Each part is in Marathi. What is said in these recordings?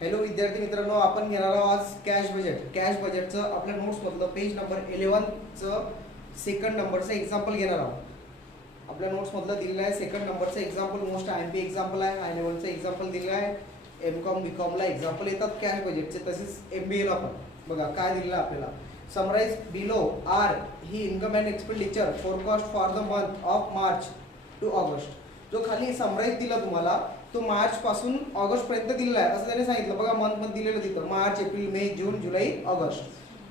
हॅलो विद्यार्थी मित्रांनो, आपण घेणार आहोत आज कॅश बजेट. कॅश बजेटचं आपल्या नोट्समधलं पेज नंबर 11चं सेकंड नंबरचं एक्झाम्पल घेणार आहोत. आपल्या नोट्समधलं दिलेलं आहे सेकंड नंबरचं एक्झाम्पल. मोस्ट IMP एक्झाम्पल आहे. हाय लेवलचं एक्झाम्पल दिलेलं आहे. MCOM BCOMला एक्झाम्पल येतात कॅश बजेटचे, तसेच MBAला पण. बघा काय दिलेलं आहे आपल्याला. Summarise below are the income and expenditure forecast for the month of March to August. जो खाली समराइज दिला तुम्हाला तो मार्च पासून ऑगस्ट पर्यंत दिलेला आहे असं त्याने सांगितलं. बघा मंथ मध्ये दिलेलं तिथं March, April, May, June, July, August.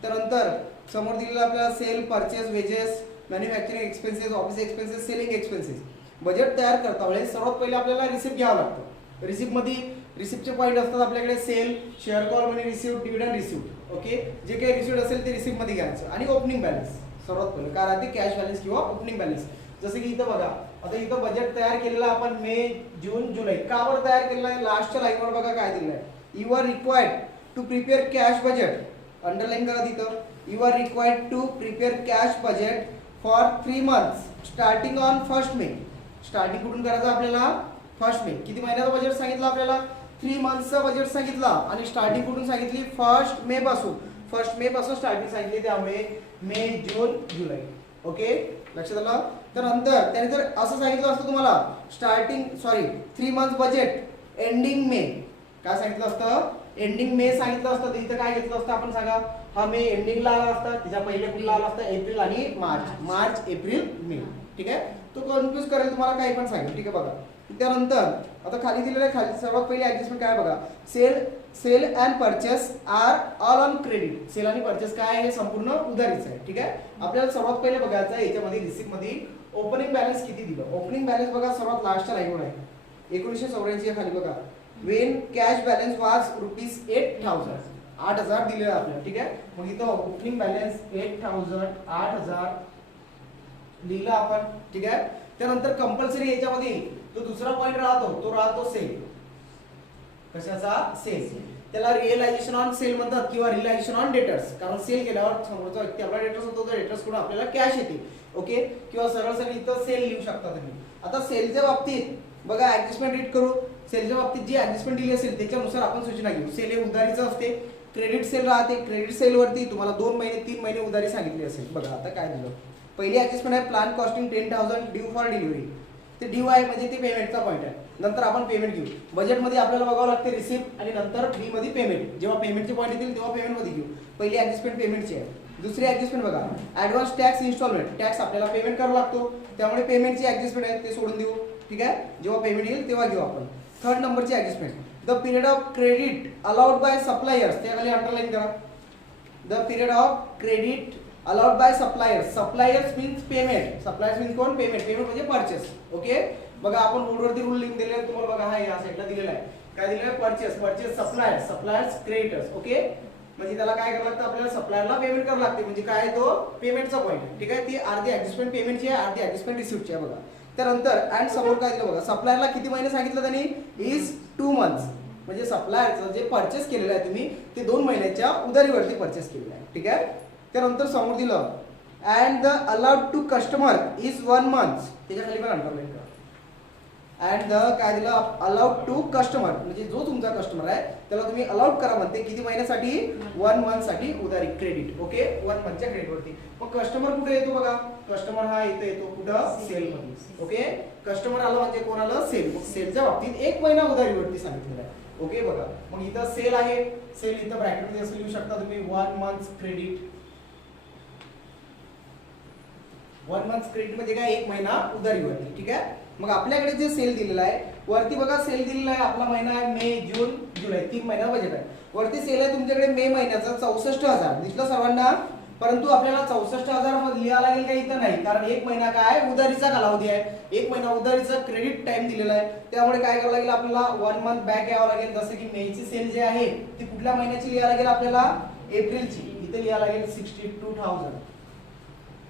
त्यानंतर समोर दिलेलं आपल्याला sale, purchase, wages, manufacturing expenses, office expenses, selling expenses. Budget तयार करता वेळेस सर्वात पहिले आपल्याला रिसिप्ट घ्यावं लागतं. रिसिप्टमध्ये रिसिप्टचे पॉईंट असतात आपल्याकडे. सेल, शेअर कॉल मनी रिसिप्ट, डिव्हिडंड रिसिप्ट. ओके, जे काही रिसिप्ट असेल ते रिसिप्टमध्ये घ्यायचं. आणि ओपनिंग बॅलन्स सर्वात पहिले काय राहते, कॅश बॅलन्स किंवा ओपनिंग बॅलन्स. जसं की इथं बघा, आता इथं बजेट तयार केलेलं आपण मे, जून, जुलै. का बरं तयार केलेलं आहे? लास्टच्या लाईनवर बघा काय दिलं आहे. You are required to prepare cash budget. Underline करा तिथं. You are required to prepare cash budget for 3 months starting on 1 May. Starting कुठून करायचं आपल्याला? 1 May. किती महिन्याचं बजेट सांगितलं आपल्याला? 3 monthsचं बजेट सांगितलं. आणि स्टार्टिंग कुठून सांगितली? 1 May पासून. 1 May पासून स्टार्टिंग सांगितली, त्यामुळे मे, जून, जुलै. ओके, लक्षात आलं. तर नंतर त्याने जर असं सांगितलं असतं तुम्हाला starting 3 months budget ending May. काय सांगितलं असतं? एंडिंग मे सांगितलं असतं. इथं काय घेतलं असतं आपण सांगा? हा मे एंडिंगला आला असता, तिच्या पहिले कुठला आला असता? एप्रिल आणि मार्च. मार्च, एप्रिल, मे. ठीक आहे, तो कन्फ्यूज करेल तुम्हाला, काही पण सांगेल. ठीक आहे, बघा त्यानंतर आता खाली दिलेलं आहे. खाली सर्वात पहिली ऍडजस्टमेंट काय बघा. Sale and purchase are all on credit. Sale आणि परचेस काय आहे? संपूर्ण उधारीच आहे. ठीक आहे, आपल्याला सर्वात पहिले बघायचं आहे याच्यामध्ये रिसिप्ट मध्ये ओपनिंग बॅलन्स किती दिलं. ओपनिंग बॅलन्स बघा सर्वात लास्टच्या लाईनवर आहे. 1984 खाली बघा. वेन कॅश बॅलन्स वाज ₹8,000. 8,000 दिलेलं आहे आपल्याला. ठीक आहे, मग इथं ओपनिंग बॅलन्स 8,000, 8,000 लिहिलं आपण. ठीक आहे, त्यानंतर कंपल्सरी याच्यामध्ये तो दुसरा पॉइंट राहतो, तो राहतो सेल. कशाचा? सेल. त्याला रिअलायझेशन ऑन सेल म्हणतात किंवा रिअलायझेशन ऑन डेटर्स. कारण सेल केल्यावर समोरचा व्यक्ती आपला डेटर्स होतो, तर डेटर्स कडून आपल्याला कॅश येते. ओके, किंवा सरळ सरळ इथं सेल लिहू शकता तुम्ही. आता सेलच्या बाबतीत बघा ऍडजस्टमेंट रीड करू. सेलच्या बाबतीत जी ऍडजस्टमेंट दिली असेल त्याच्यानुसार आपण सूचना घेऊ. सेल हे उधारीचं असते. क्रेडिट सेल राहते. क्रेडिट सेल वरती तुम्हाला 2 महिने 3 महिने उधारी सांगितली असेल. बघा आता काय दिलं. पहिली ऍडजस्टमेंट आहे plan costing 10,000 due for delivery. ते ड्यू आहे म्हणजे ते पेमेंटचा पॉईंट आहे. नंतर आपण पेमेंट घेऊ. बजेटमध्ये आपल्याला बघावं लागते रिसिप्ट आणि नंतर बी मध्ये पेमेंट. जेव्हा पेमेंटचे पॉईंट येतील तेव्हा पेमेंट मध्ये घेऊ. पहिली ऍडजस्टमेंट पेमेंटची आहे. दुसरी ऍडजस्टमेंट बघा, ऍडव्हान्स टॅक्स इन्स्टॉलमेंट. टॅक्स आपल्याला पेमेंट करावा लागतो, त्यामुळे पेमेंटची ऍडजस्टमेंट आहे, ते सोडून देऊ. ठीक आहे, जेव्हा पेमेंट येईल तेव्हा घेऊ आपण. थर्ड नंबरची adjustment, the period of credit allowed bye suppliers. त्याखाली अंडरलाईन करा. The period of credit allowed bye suppliers. Suppliers means payment. Suppliers means कोण? पेमेंट. पेमेंट म्हणजे परचेस. ओके, बघा आपण बोर्डवरती रूल लिहून दिलेला आहे तुम्हाला. बघा हा या साईडला दिलेला आहे. काय दिलेलं आहे? Purchase. Purchase suppliers. Suppliers creditors. Okay, म्हणजे त्याला काय करावं लागतं? आपल्याला सप्लायरला पेमेंट करावं लागते. म्हणजे काय? तो पेमेंटचा पॉईंट. ठीक आहे, ती अर्धी ऍडजस्टमेंट पेमेंटची आहे, अर्धी ऍडजस्टमेंट रिसिप्टची आहे. बघा त्यानंतर अँड समोर काय दिलं बघा. सप्लायरला किती महिने सांगितलं त्यांनी? Is 2 months. म्हणजे सप्लायरचं जे परचेस केलेलं आहे तुम्ही ते 2 महिन्याच्या उधारीवरती परचेस केलेलं आहे. ठीक आहे, त्यानंतर समोर दिलं and the allowed to customer is 1 month. त्याच्या खाली पण अंडरलाईन करा. अँड द काय दिलं? अलाउड टू कस्टमर, म्हणजे जो तुमचा कस्टमर आहे त्याला तुम्ही अलाउड करा म्हणते. किती महिन्यासाठी? 1 month साठी उधारी क्रेडिट. ओके, 1 monthच्या क्रेडिटवरती. मग कस्टमर कुठे येतो बघा. कस्टमर हा इथे येतो कुठं? सेल मध्ये. ओके, कस्टमर आलं म्हणजे कोण आलं? सेल. सेलच्या बाबतीत 1 महिना उधारीवरती सांगितलेलं आहे. ओके, बघा मग इथं सेल आहे. सेल इथं ब्रॅकेटमध्ये असं लिहू शकता तुम्ही 1 month क्रेडिट. 1 month क्रेडिट म्हणजे काय? 1 महिना उधारीवरती. ठीक आहे, मग आपल्याकडे जे सेल दिलेला आहे वरती बघा. सेल दिलेला आहे आपला महिना आहे मे, जून, जुलै. 3 महिन्याचा बजेट आहे. वरती सेल आहे तुमच्याकडे मे महिन्याचा 64,000 दिसलं सर्वांना. परंतु आपल्याला 64,000 लिहावं लागेल का? इथं नाही, कारण 1 महिना काय? उधारीचा कालावधी आहे. 1 महिना उधारीचा क्रेडिट टाइम दिलेला आहे. त्यामुळे काय करावं लागेल? आपल्याला 1 month बॅक यावं लागेल. जसं की मेची सेल जे आहे ती कुठल्या महिन्याची लिहावं लागेल आपल्याला? एप्रिलची. इथे लिहावं लागेल 62,000,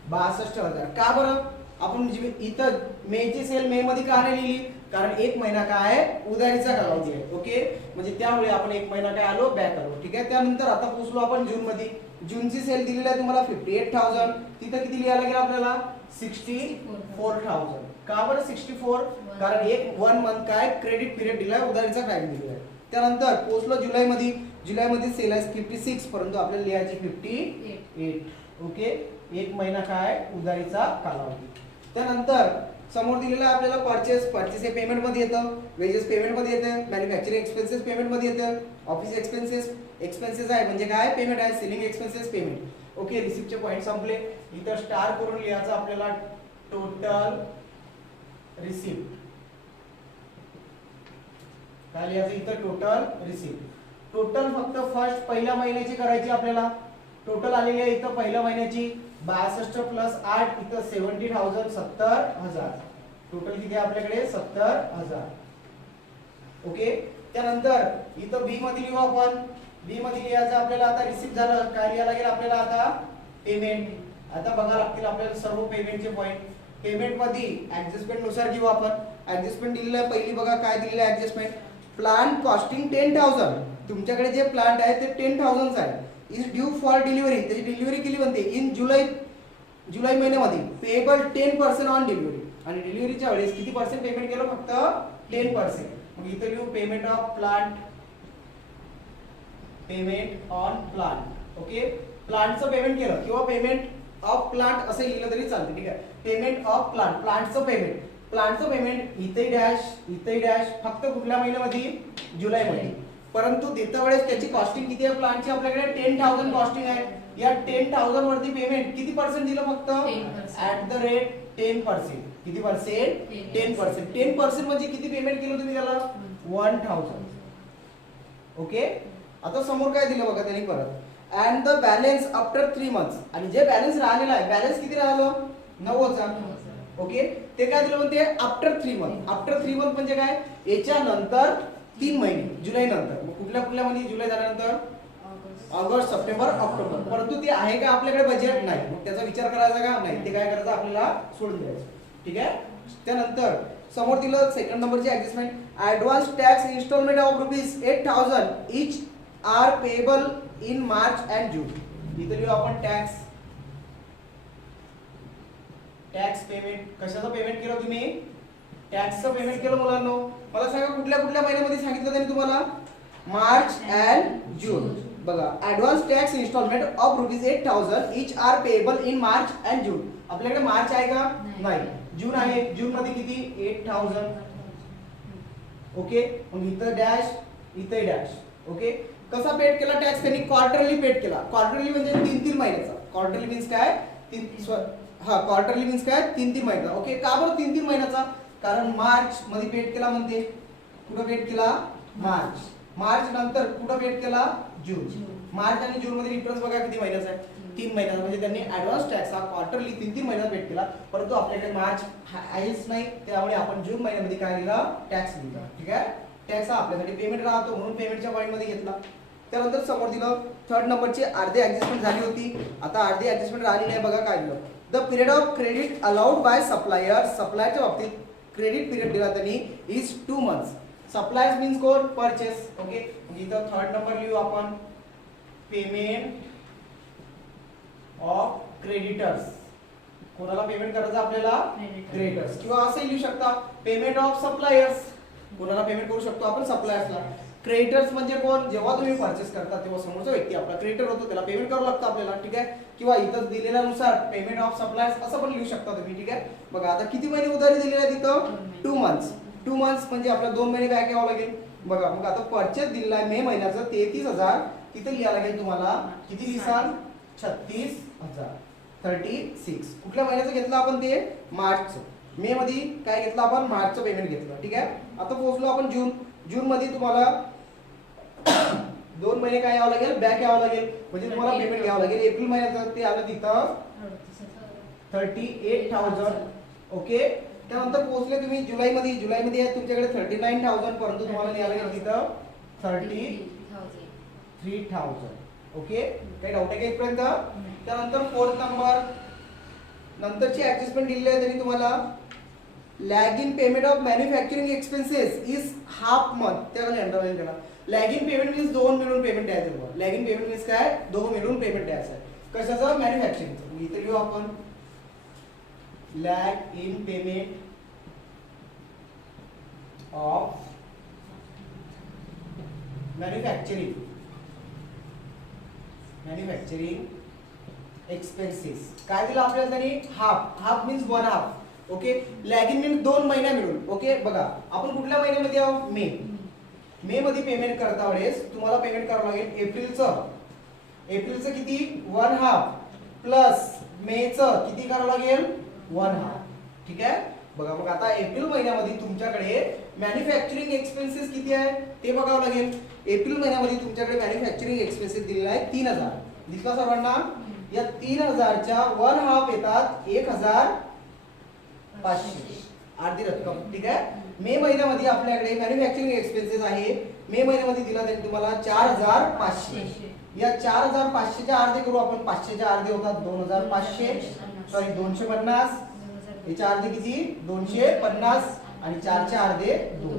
62,000. का बरं? आपण इथं मेची सेल मे मध्ये का नाही लिहिली? कारण 1 महिना काय आहे? उधारीचा कालावधी आहे. ओके, म्हणजे त्यामुळे आपण 1 महिना काय आलो? बॅक आलो. ठीक आहे, त्यानंतर आता पोहोचलो आपण जून मध्ये. जूनची सेल दिलेली आहे तुम्हाला 58,000. तिथं किती लिहायला लागेल आपल्याला? 64,000. का बरं 64? कारण एक 1 मंथ काय क्रेडिट पिरियड दिलाय, उधारीचा टाइम दिलाय. त्यानंतर पोहोचलो जुलैमध्ये. जुलैमध्ये सेल आहे 56, परंतु आपल्याला लिहायची 58. ओके, एक महिना काय उधारीचा कालावधी. त्यानंतर समोर दिलेला आहे आपल्याला परचेस हे पेमेंट मध्ये येतं, वेजेस पेमेंट मध्ये येतं, मॅन्युफॅक्चरिंग एक्सपेन्सेस पेमेंट मध्ये येतं, ऑफिस एक्सपेन्सेस आहे म्हणजे काय पेमेंट आहे, सेलिंग एक्सपेन्सेस पेमेंट. ओके, रिसिप्टचे पॉइंट संपले. इथं स्टार करून लिहायचं आपल्याला टोटल रिसिप्ट. काय लिहायचं इथं टोटल रिसिप्ट. टोटल फक्त फर्स्ट पहिल्या महिन्याची करायची आपल्याला. टोटल आलेली आहे इथं पहिल्या महिन्याची 62 प्लस 8 इथं 70,000 70,000. टोटल किती आहे आपल्याकडे 70,000. ओके, त्यानंतर इथं बी मध्ये लिहू आपण. बी मध्ये लिहायचं आपल्याला आता रिसिप्ट झालं, काय लिहायला लागेल आपल्याला आता पेमेंट. आता बघा लागतील आपल्याला सर्व पेमेंटचे पॉइंट. पेमेंट मध्ये ऍडजस्टमेंट नुसार घेऊ आपण. ऍडजस्टमेंट दिलेलं आहे पहिली बघा काय दिलेलं आहे ऍडजस्टमेंट. Plant costing 10,000. तुमच्याकडे जे प्लांट आहे ते 10,000 आहे. इज ड्यू फॉर डिलिव्हरी, त्याची डिलिव्हरी केली म्हणते इन जुलै महिन्यामध्ये. Payable 10% on delivery. आणि डिलिव्हरीच्या वेळेस किती पर्सेंट पेमेंट केलं फक्त 10%. मग इथे लिहू payment of plant, payment on plant. Okay, प्लांटचं पेमेंट केलं किंवा पेमेंट ऑफ प्लांट असं लिहिलं तरी चालतं. ठीक आहे, पेमेंट ऑफ प्लांट, प्लांटचं पेमेंट. प्लांटचं पेमेंट इथे डॅश फक्त कुठल्या महिन्यामध्ये जुलैमध्ये. परंतु देता वेळेस त्याची कॉस्टिंग किती आहे प्लांटची आपल्याकडे 10,000 कॉस्टिंग आहे. या 10,000 वरती पेमेंट किती पर्सेंट दिलं फक्त ऍट द रेट 10%. किती पर्सेंट 10%. 10% म्हणजे किती पेमेंट केलं तुम्ही त्याला 1,000. ओके, आता समोर काय दिलं बघा त्यांनी परत and the balance after 3 months. आणि जे बॅलन्स राहिलेला आहे बॅलन्स किती राहिलं 9,000. ओके, ते काय दिलं म्हणते आफ्टर 3 मंथ. आफ्टर 3 मंथ म्हणजे काय याच्यानंतर 3 महिने जुलै नंतर. मग कुठल्या मध्ये जुलै झाल्यानंतर ऑगस्ट सप्टेंबर ऑक्टोबर. परंतु ते आहे का आपल्याकडे बजेट नाही, मग त्याचा विचार करायचा का नाही, ते काय करायचं आपल्याला सोडून द्यायचं. ठीक आहे, त्यानंतर समोर दिलं सेकंड नंबरची adjustment. Advance tax installment of ₹8,000 each are payable in March and June. इथे लिहू आपण टॅक्स पेमेंट. कशाचं पेमेंट केलं तुम्ही टॅक्सचं पेमेंट केलं मुलांनो. मला सांगा कुठल्या महिन्यामध्ये सांगितलं त्यांनी तुम्हाला मार्च अँड जून. बघा advance tax installment of ₹8,000 each are payable in March and June. आपल्याकडे मार्च आहे का नाही, जून आहे. जून मध्ये किती 8,000. ओके, मग इथं डॅश इथे डॅश. ओके, कसा पेड केला टॅक्स त्यांनी क्वार्टरली पेड केला. क्वार्टरली म्हणजे 3 महिन्याचा. क्वार्टरली मीन्स काय क्वार्टरली मीन्स काय 3 महिन्याचा. ओके, का बरं 3 महिन्याचा, कारण मार्च मध्ये पेड केला म्हणते. कुठं पेड केला मार्च नंतर कुठं पेड केला जून. मार्च आणि जून मध्ये डिफरन्स बघा किती महिन्याचा आहे 3 महिन्याचा. म्हणजे त्यांनी ऍडव्हान्स टॅक्स हा क्वार्टरली 3 महिन्यात पेड केला. परंतु आपल्याकडे मार्च आहेच नाही, त्यामुळे आपण जून महिन्यामध्ये काय लिहिला टॅक्स लिहिला. ठीक आहे, टॅक्स हा आपल्यासाठी पेमेंट राहतो म्हणून पेमेंटच्या पॉईंट मध्ये घेतला. त्यानंतर समोर दिलं थर्ड नंबरची अर्धी ऍडजस्टमेंट झाली होती. आता अर्धी ऍडजस्टमेंट राहिली नाही बघा काय दिलं. The period of credit allowed by supplier. सप्लायरच्या बाबतीत क्रेडिट पिरियड दिला त्यांनी इज 2 मंथ्स. सप्लायर्स मीन्स कोण परचेस. ओके, इथं थर्ड नंबर लिहू आपण पेमेंट ऑफ क्रेडिटर्स. कोणाला पेमेंट करायचं आपल्याला क्रेडिटर्स. किंवा असं लिहू शकता पेमेंट ऑफ सप्लायर्स. कोणाला पेमेंट करू शकतो आपण सप्लायर्सला. क्रेडिटर्स म्हणजे कोण, जेव्हा तुम्ही परचेस करता तेव्हा समोरचा व्यक्ती आपला क्रेडिटर होतो, त्याला पेमेंट करावं लागतं आपल्याला. ठीक आहे, किंवा इथं दिलेल्यानुसार पेमेंट ऑफ सप्लायर्स असं पण लिहू शकता तुम्ही. ठीक आहे, बघा आता किती महिने उधारी दिलेली आहे तिथं 2 मंथ्स. 2 मंथ्स म्हणजे आपल्याला 2 महिने काय घ्यावं लागेल बघा. मग आता परचेस दिलेला आहे मे महिन्याचं 33,000. तिथे लिहायला लागेल तुम्हाला किती लिहिसाल 36,000 36. कुठल्या महिन्याचं घेतलं आपण ते मार्चचं. मे मध्ये काय घेतलं आपण मार्चचं पेमेंट घेतलं. ठीक आहे, आता पोहोचलो आपण जून. जून मध्ये तुम्हाला 2 महिने काय यावं लागेल बॅक यावं लागेल, म्हणजे तुम्हाला पेमेंट घ्यावं लागेल. एप्रिल महिन्याचं ते आलं तिथं 38,000. ओके, त्यानंतर पोहोचले तुम्ही जुलैमध्ये. जुलैमध्ये आहे तुमच्याकडे 39,000, परंतु तुम्हाला लिहायला लागेल तिथं 33,000. ओके, काही डाऊट आहे का इथपर्यंत. त्यानंतर फोर्थ नंबर नंतरची ऍडजस्टमेंट दिलेली आहे त्यांनी तुम्हाला. Lag in payment of manufacturing expenses is half month. त्याला अंडरलाईन करा. लॅग इन पेमेंट मीन्स 2 मिळून पेमेंट द्यायचं तुम्हाला. लॅग इन पेमेंट मीन्स काय 2 मिळून पेमेंट द्यायचं आहे. कशाचं मॅन्युफॅक्चरिंगचं. इथे लिहू आपण lag in payment of manufacturing expenses काय दिलं आपल्याला त्यांनी half means 1/2 okay lagging means 2 महिना मिळून ओके बघा आपण कुठल्या महिन्यामध्ये आहोत मे मध्ये पेमेंट करता वेळेस तुम्हाला पेमेंट करावं लागेल एप्रिलचं किती 1/2 प्लस मेचं किती करावं लागेल 1/2 ठीक आहे बघा मग आता एप्रिल महिन्यामध्ये तुमच्याकडे मॅन्युफॅक्चरिंग एक्सपेन्सेस किती आहे ते बघावं लागेल एप्रिल महिन्यामध्ये तुमच्याकडे मॅन्युफॅक्चरिंग एक्सपेन्सेस दिलेला आहे 3000 दिसला सर्वांना या 3000 च्या 1/2 येतात 1500 अर्धी रक्कम ठीक आहे मे महिन्यामध्ये आपल्याकडे मॅन्युफॅक्चरिंग एक्सपेन्सेस आहे मे महिन्यामध्ये दिला त्यांनी तुम्हाला 4500 या 4500 चे अर्धे करू आपण 500 चे अर्धे होतात 2500 सॉरी 250 याचे अर्धे किती 250 आणि 4 चे अर्धे 2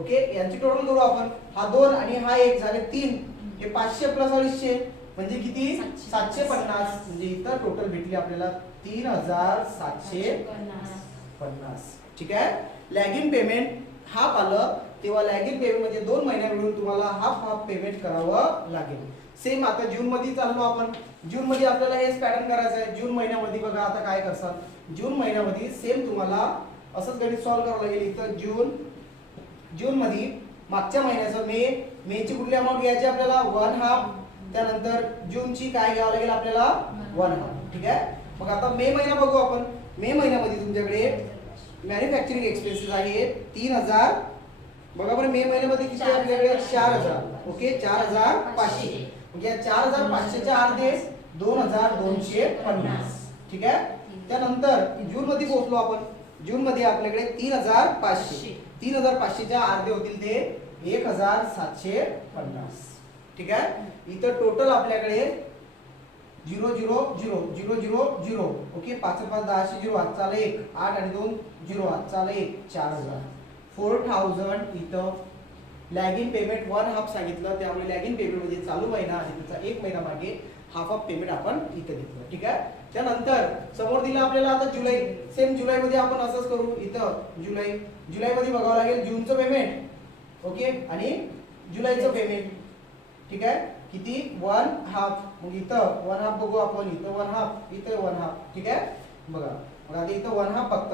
ओके यांची टोटल करू आपण हा 2 आणि हा 1 झाले 3 हे 500 प्लस 250 म्हणजे किती 750 म्हणजे इथं टोटल भेटली आपल्याला 3750 ठीक आहे लॅगिंग पेमेंट हाफ आलं तेव्हा लॅगिंग पेमेंट म्हणजे 2 महिन्या मिळून तुम्हाला हाफ पेमेंट करावं लागेल सेम आता जून मध्ये चाललो आपण जून मध्ये आपल्याला हेच पॅटर्न करायचं आहे जून महिन्यामध्ये बघा आता काय करसाल जून महिन्यामध्ये सेम तुम्हाला असंच गणित सॉल्व्ह करावं लागेल इथं जून मध्ये मागच्या महिन्याचं मे ची कुठली अमाउंट घ्यायची आपल्याला 1/2 त्यानंतर जूनची काय घ्यावं लागेल आपल्याला 1/2 ठीक आहे मग आता मे महिना बघू आपण मे महिन्यामध्ये तुमच्याकडे मॅन्युफॅक्चरिंग एक्सपेन्सेस आहे 3000 बघा बरं मे महिन्यामध्ये किती आहे आपल्याकडे 4000 ओके 4500 म्हणजे या 4500 च्या अर्धे 2250 ठीक आहे त्यानंतर जून मध्ये पोहोचलो आपण जून मध्ये आपल्याकडे 3500 च्या अर्धे होतील ते 1750 ठीक आहे इथं टोटल आपल्याकडे 0 ओके 5 5 10 0 हात चाल 1 8 आणि 2 0 हात चाल 1 4000 इथं लॅगिंग पेमेंट 1/2 सांगितलं त्यामुळे लॅगिंग पेमेंट म्हणजे चालू महिना आणि त्याचा 1 महिना मागे हाफ ऑफ पेमेंट आपण इथं घेतलं ठीक आहे त्यानंतर समोर दिलं आपल्याला आता जुलै सेम जुलै मध्ये आपण असंच करू इथं जुलै मध्ये बघावं लागेल जूनचं पेमेंट ओके आणि जुलैचं पेमेंट ठीक आहे किती 1/2 मग इथं 1/2 बघू आपण इथं 1/2 इथं 1/2 ठीक आहे बघा मग आता इथं 1/2 फक्त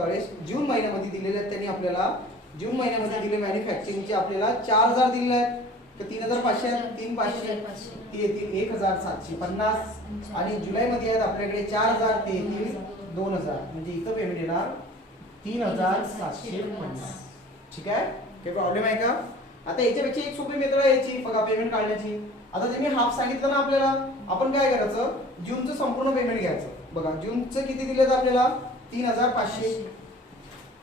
जून महिन्यामध्ये दिलेले आहेत त्यांनी आपल्याला जून महिन्यामध्ये दिले मॅन्युफॅक्चरिंगचे आपल्याला 4000 दिलेले आहेत तर 3500 3500 ते येतील 1750 आणि जुलै मध्ये आहेत आपल्याकडे 4000 ते येतील 2000 म्हणजे इथं पेमेंट येणार 3750 ठीक आहे काही प्रॉब्लेम आहे का आता याच्यापेक्षा एक सोपी मेथड आहे याची बघा पेमेंट काढण्याची आता जे मी हाफ सांगितलं ना आपल्याला आपण काय करायचं जूनचं संपूर्ण पेमेंट घ्यायचं बघा जूनचं किती दिलेत आपल्याला 3500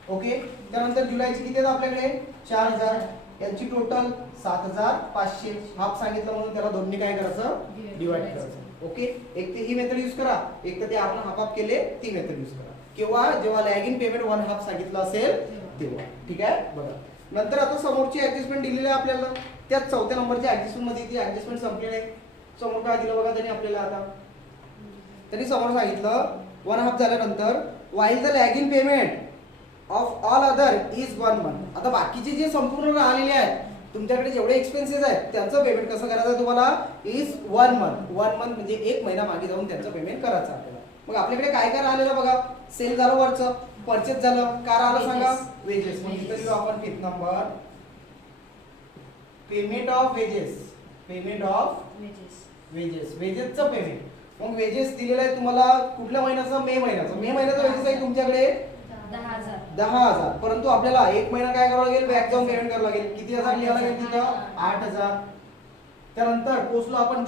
ओके त्यानंतर जुलैचे किती आहेत आपल्याकडे 4000 यांची टोटल 7500 हाफ सांगितलं म्हणून त्याला दोन्ही काय करायचं डिवाइड करायचं ओके एक ते ही मेथड यूज करा एक तर ते आपण हाफ केले ती मेथड यूज करा किंवा जेव्हा लॅगिंग पेमेंट 1/2 सांगितलं असेल तेव्हा ठीक आहे बघा नंतर आता समोरची ऍडजस्टमेंट दिलेली आहे आपल्याला त्या 4थ्या नंबरच्या ऍडजस्टमेंट मध्ये ती ऍडजस्टमेंट संपलेली आहे समोर काय दिलं बघा त्यांनी आपल्याला आता त्यांनी समोर सांगितलं 1/2 झाल्यानंतर while the lagging payment of all other is 1 month आता बाकीचे जे संपूर्ण राहिलेले आहेत तुमच्याकडे जेवढे एक्सपेन्सेस आहेत त्यांचं पेमेंट कसं करायचं तुम्हाला इज 1 मंथ म्हणजे 1 महिना मागे जाऊन त्यांचं पेमेंट करायचं आपल्याला मग आपल्याकडे काय काय राहिलेलं बघा सेल झालं वरचं परचेस झालं काय राहिलं सांगा वेजेस मग इथं लिहू आपण 5th नंबर पेमेंट ऑफ वेजेसचं पेमेंट मग वेजेस दिलेलं आहे तुम्हाला कुठल्या महिन्याचं मे महिन्याचं वेजेस आहे तुमच्याकडे 10,000 परंतु आपल्याला 1 महिना काय करावं लागेल बॅक जाऊन पेमेंट करावं लागेल किती हजार लिहावं लागेल तिथं 8000 त्यानंतर पोहोचलो आपण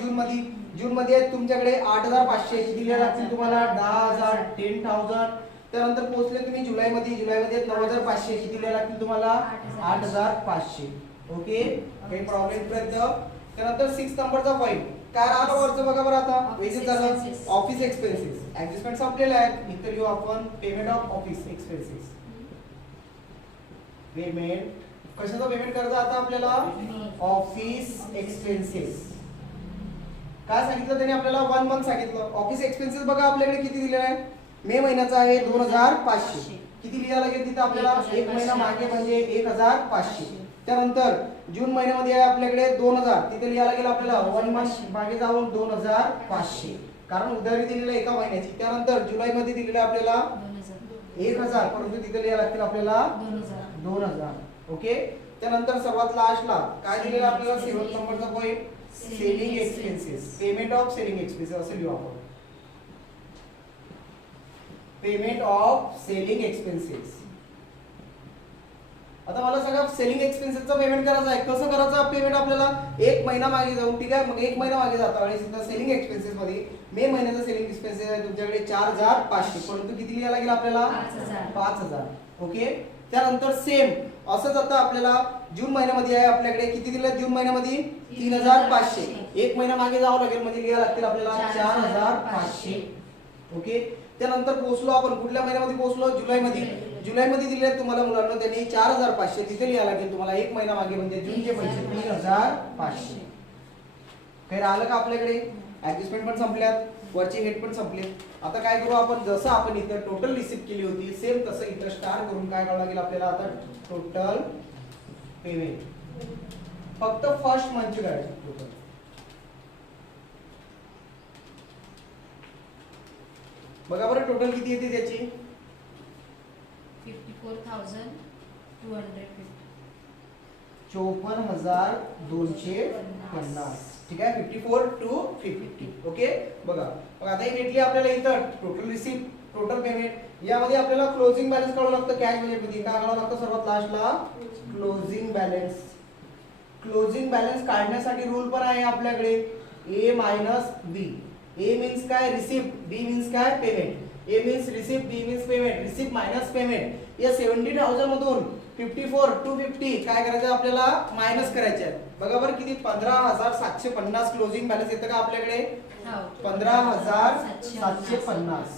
जून मध्ये तुमच्याकडे 8500 दिले लागतील तुम्हाला 10,000 10,000 त्यानंतर पोहोचले तुम्ही जुलैमध्ये 9,500 किती दिले लागतील तुम्हाला 8,500 ओके काही प्रॉब्लेम त्यानंतर 6 नंबरचा पॉइंट काय राहिलं वरचं बघा बरं आता वेजेस झालं ऑफिस एक्सपेन्सेस ऍडजस्टमेंट संपलेले आहेत इथं लिहू आपण payment of office expenses payment कशाचं पेमेंट करायचं आता आपल्याला ऑफिस एक्सपेन्सेस काय सांगितलं त्यांनी आपल्याला 1 मंथ सांगितलं ऑफिस एक्सपेन्सेस बघा आपल्याकडे किती दिलेलं आहे मे महिन्याचा आहे 2,500 किती लिहायला लागेल तिथे आपल्याला? एक महिना मागे म्हणजे 1500. त्यानंतर जून महिन्यामध्ये आहे आपल्याकडे 2000, तिथे लिहायला लागेल आपल्याला 1 मंथ मागे जाऊन 2500, कारण उधारी दिलेली आहे एका महिन्याची. त्यानंतर जुलै मध्ये दिलेलं आहे आपल्याला 1000, परंतु तिथे लिहायला लागतील आपल्याला 2000. ओके. त्यानंतर सर्वात लास्टला काय दिलेलं आपल्याला? 7 नंबरचा point, selling expenses, payment of selling expenses असे लिहू आपण. Payment of selling expenses. आता मला सांगा सेलिंग एक्सपेन्सेसचं पेमेंट करायचं आहे. कसं करायचं पेमेंट आपल्याला? एक महिना मागे जाऊन, ठीक आहे. मग एक महिना मागे जाता वेळेस सेलिंग एक्सपेन्सेस मध्ये मे महिन्याचा सेलिंग एक्सपेन्सेस आहे तुमच्याकडे 4500, परंतु किती लिहायला लागेल आपल्याला? 5000. ओके. त्यानंतर सेम असंच आता आपल्याला जून महिन्यामध्ये आहे आपल्याकडे किती दिलं? जून महिन्यामध्ये 3500, एक महिना मागे जावं लागेल म्हणजे लिहायला लागतील आपल्याला 4500. ओके. त्यानंतर पोहोचलो आपण कुठल्या महिन्यामध्ये पोहोचलो? जुलैमध्ये. जुलैमध्ये दिले तुम्हाला मुलांना त्यांनी 4500, तिथे लिहायला लागेल तुम्हाला एक महिना मागे म्हणजे जूनचे पैसे 3500. काही राहिलं का आपल्याकडे? ऍडजस्टमेंट पण संपल्यात, वरचे हेड पण संपले. आता काय करू आपण? जसं आपण इथं टोटल रिसिप्ट केली होती सेम तसं इथं स्टार करून काय करावं लागेल आपल्याला? आता टोटल पेमेंट फक्त फर्स्ट मंथची करायची. टोटल बघा बरं टोटल किती येते त्याची? 54,250. ठीक आहे. 54 to 50. ओके. बघा आता ही भेटली आपल्याला इथं टोटल रिसिप्ट, टोटल पेमेंट. यामध्ये आपल्याला क्लोजिंग बॅलन्स काढावं लागतं कॅश बजेट मध्ये. काय काढावं लागतं? सर्वात लास्टला क्लोजिंग बॅलन्स. क्लोजिंग बॅलन्स काढण्यासाठी रूल पण आहे आपल्याकडे A minus B. A means काय? रिसिप्ट. बी मीन्स काय? Payment. A means receipt, B means payment. Receipt minus payment. या 70,000 मधून 54 to 50 काय करायचं आपल्याला? मायनस करायचे आहेत. बघा बरं किती? 15,750 क्लोजिंग बॅलन्स येतं का आपल्याकडे? 15,750.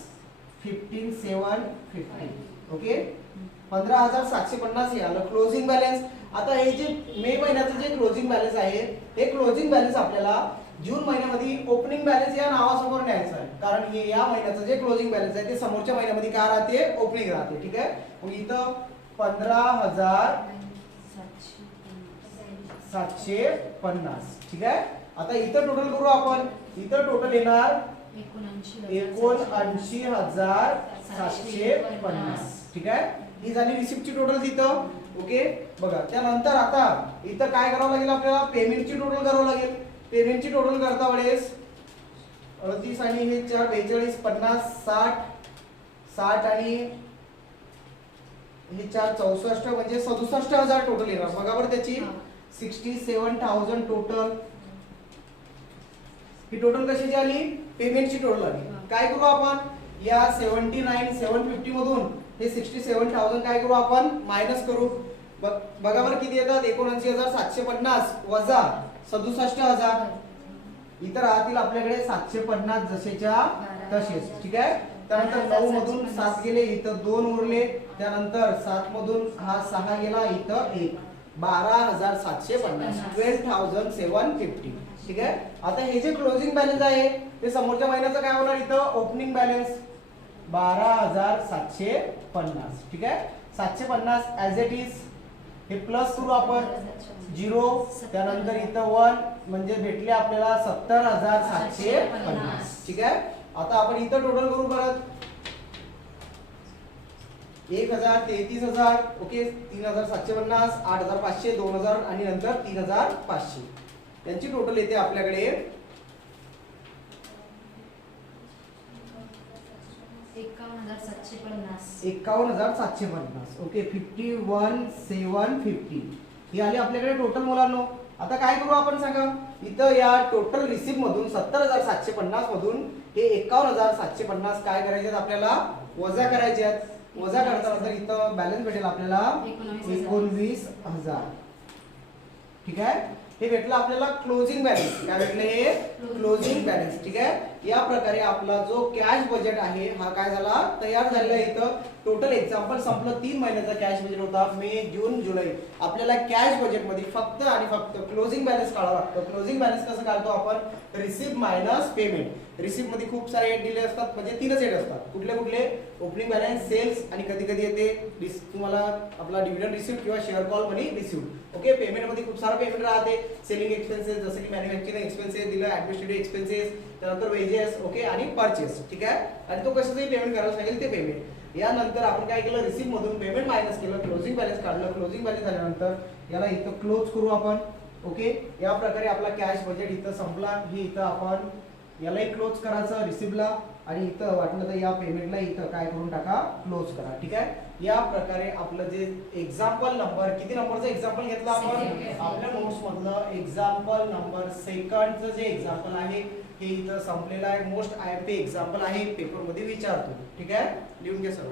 15,750. ओके. 15,750 हे आलं क्लोजिंग बॅलन्स. आता हे जे मे महिन्याचं जे क्लोजिंग बॅलन्स आहे हे क्लोजिंग बॅलन्स आपल्याला जून महिन्यामध्ये ओपनिंग बॅलन्स या नावासमोर न्यायचं आहे, कारण हे या महिन्याचं जे क्लोजिंग बॅलन्स आहे ते समोरच्या महिन्यामध्ये काय राहते? ओपनिंग राहते. ठीक आहे. मग इथं 15,750. ठीक आहे. आता इथं टोटल करू आपण. इथं टोटल येणार 79,750. ठीक आहे. ही झाली रिसिप्टची टोटल तिथं. ओके. बघा त्यानंतर आता इथं काय करावं लागेल आपल्याला? पेमेंटची टोटल करावं लागेल. पेमेंटची टोटल करता वेळेस 38 आणि हे 4 42 50 60 60 आणि हे 4 64 म्हणजे 67,000 टोटल येणार. बघा बरं त्याची 67,000 टोटल. ही टोटल कशाची आली? पेमेंटची टोटल आली. काय करू आपण? या 79,750 मधून हे 67,000 काय करू आपण? मायनस करू. बघा बरं किती येतात? 79,750 वजा 67,000. इतर राहतील आपल्याकडे 750 जसेच्या तसेच. ठीक आहे. त्यानंतर 9 मधून 7 गेले, इथं 2 उरले. त्यानंतर 7 मधून हा 6 गेला, इथं 1. 12,750. 12,750. ठीक आहे. आता हे जे क्लोजिंग बॅलन्स आहे ते समोरच्या महिन्याचं काय होणार? इथं ओपनिंग बॅलन्स 12,750. ठीक आहे. 750 ऍज इट इज. हे प्लस करू आपण 0, त्यानंतर इथं 1 म्हणजे भेटले आपल्याला 70,750. ठीक आहे. आता आपण इथं टोटल करू परत 1,000 33,000. ओके. 3,750 8,500 2,000 आणि नंतर 3,500. त्यांची टोटल येते आपल्याकडे 51,750. ओके. 51,750 ही आली आपल्याकडे टोटल मुलांनो. आता काय करू आपण सांगा? इथं या टोटल रिसिप्ट मधून 70,750 मधून हे 51,750 काय करायचे आपल्याला? वजा करायचे आहेत. वजा करताना इथं बॅलन्स भेटेल आपल्याला 19,000. ठीक आहे. हे भेटलं आपल्याला क्लोजिंग बॅलन्स. काय भेटलं हे क्लोजिंग बॅलन्स. ठीक आहे. या प्रकारे आपला जो कॅश बजेट आहे हा काय झाला तयार झालेला आहे. इथं टोटल एक्झाम्पल संपलं. 3 महिन्याचा कॅश बजेट होता मे जून जुलै. आपल्याला कॅश बजेट मध्ये फक्त आणि फक्त क्लोजिंग बॅलन्स काढावं लागतं. क्लोजिंग बॅलन्स कसं काढतो आपण, रिसिप्ट मायनस पेमेंट. रिसिप्ट मध्ये खूप सारे हेड दिले असतात, म्हणजे 3च हेड असतात. कुठले कुठले, ओपनिंग बॅलन्स, सेल्स आणि कधी कधी येते तुम्हाला आपला डिव्हिडंड रिसिप्ट किंवा शेअर कॉल मनी रिसिप्ट. ओके. पेमेंट मध्ये खूप सारा पेमेंट राहते. सेलिंग एक्सपेन्सेस जसे की मॅन्युफॅक्चरिंग एक्सपेन्सेस दिलं, ऍडमिनिस्ट्रेटिव्ह एक्सपेन्सेस, त्यानंतर वेजेस. ओके. आणि परचेस. ठीक आहे. आणि तो कशाचंही पेमेंट करायला सांगेल ते पेमेंट. यानंतर आपण काय केलं, रिसिप्ट मधून पेमेंट मायनस केलं, क्लोजिंग बॅलन्स काढलं. क्लोजिंग बॅलन्स झाल्यानंतर याला इथं क्लोज करू आपण. ओके. या प्रकारे आपला कॅश बजेट इथं संपला. ही इथं आपण यालाही क्लोज करायचं रिसिप्टला, आणि इथं वाटलं तर या पेमेंटला इथं काय करून टाका, क्लोज करा. ठीक आहे. या प्रकारे आपलं जे एक्झाम्पल नंबर, किती नंबरचं एक्झाम्पल घेतलं आपण, आपल्या नोट्स मधलं एक्झाम्पल नंबर सेकंडचं जे एक्झाम्पल आहे हे इथं संपलेलं आहे. मोस्ट IMP एक्झाम्पल आहे, पेपर मध्ये विचारतो. ठीक आहे. लिहून घ्या सर्व.